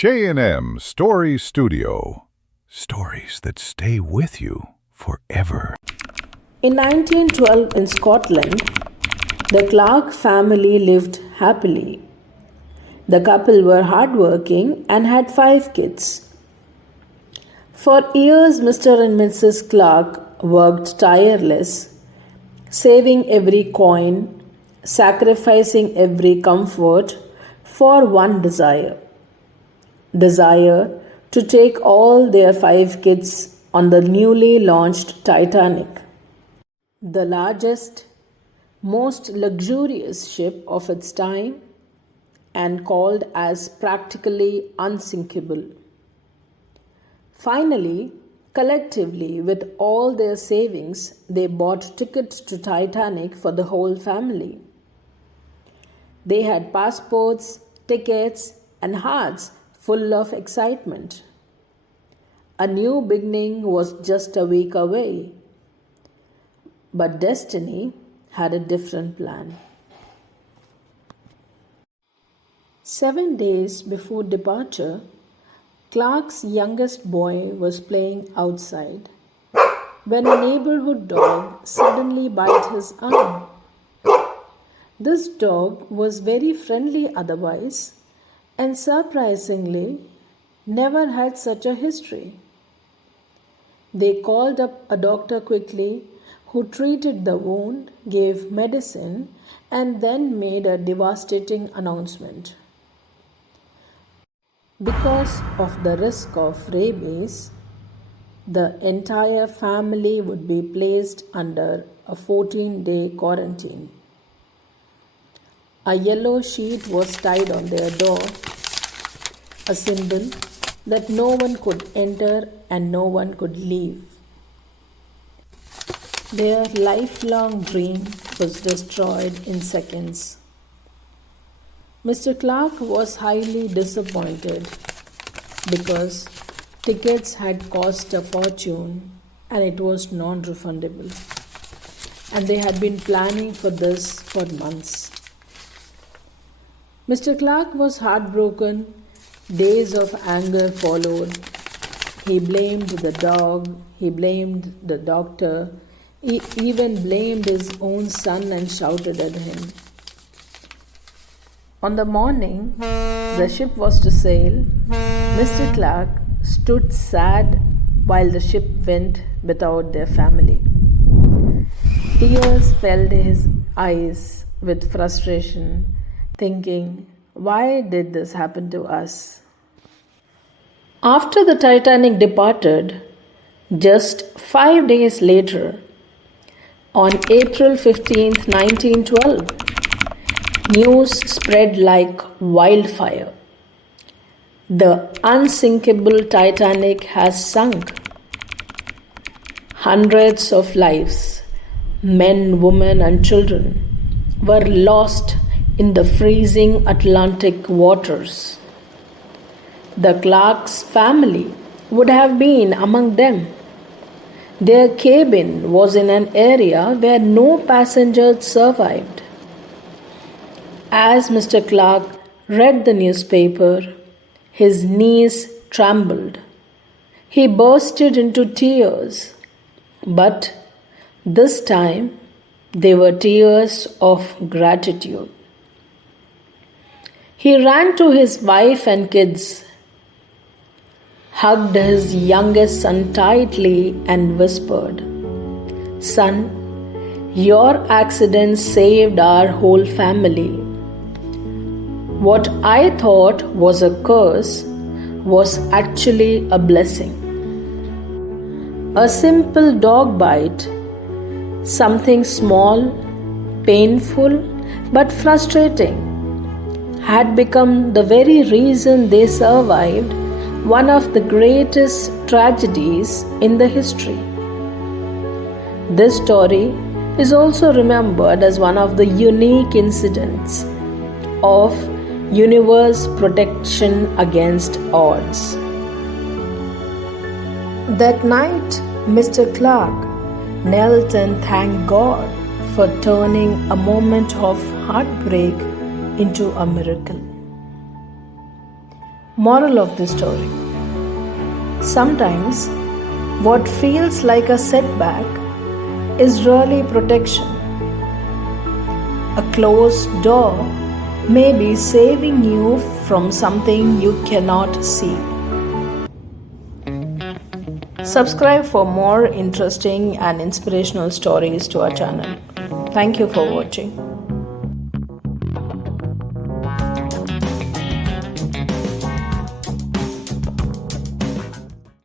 J&M Story Studio. Stories that stay with you forever. In 1912 in Scotland, the Clark family lived happily. The couple were hardworking and had 5 kids. For years, Mr. and Mrs. Clark worked tireless, saving every coin, sacrificing every comfort for one desire to take all their 5 kids on the newly launched Titanic, the largest, most luxurious ship of its time and called as practically unsinkable. Finally, collectively, with all their savings, they bought tickets to Titanic for the whole family. They had passports, tickets, and hearts full of excitement. A new beginning was just a week away. But destiny had a different plan. 7 days before departure, Clark's youngest boy was playing outside when a neighborhood dog suddenly bit his arm. This dog was very friendly otherwise and surprisingly never had such a history. They called up a doctor quickly who treated the wound, gave medicine, and then made a devastating announcement. Because of the risk of rabies, the entire family would be placed under a 14-day quarantine. A yellow sheet was tied on their door, a symbol that no one could enter and no one could leave. Their lifelong dream was destroyed in seconds. Mr. Clark was highly disappointed because tickets had cost a fortune and it was non-refundable. And they had been planning for this for months. Mr. Clark was heartbroken. Days of anger followed. He blamed the dog, he blamed the doctor, he even blamed his own son and shouted at him. On the morning the ship was to sail, Mr. Clark stood sad while the ship went without their family. Tears filled his eyes with frustration, thinking, why did this happen to us? After the Titanic departed, just 5 days later, on April 15, 1912, news spread like wildfire. The unsinkable Titanic has sunk. Hundreds of lives, men, women, and children, were lost in the freezing Atlantic waters. The Clark's family would have been among them. Their cabin was in an area where no passengers survived. As Mr. Clark read the newspaper, his knees trembled. He bursted into tears, but this time they were tears of gratitude. He ran to his wife and kids, hugged his youngest son tightly, and whispered, "Son, your accident saved our whole family. What I thought was a curse was actually a blessing. A simple dog bite, something small, painful, but frustrating, had become the very reason they survived one of the greatest tragedies in the history." This story is also remembered as one of the unique incidents of universe protection against odds. That night, Mr. Clark knelt and thanked God for turning a moment of heartbreak into a miracle. Moral of the story: sometimes what feels like a setback is really protection. A closed door may be saving you from something you cannot see. Subscribe for more interesting and inspirational stories to our channel. Thank you for watching.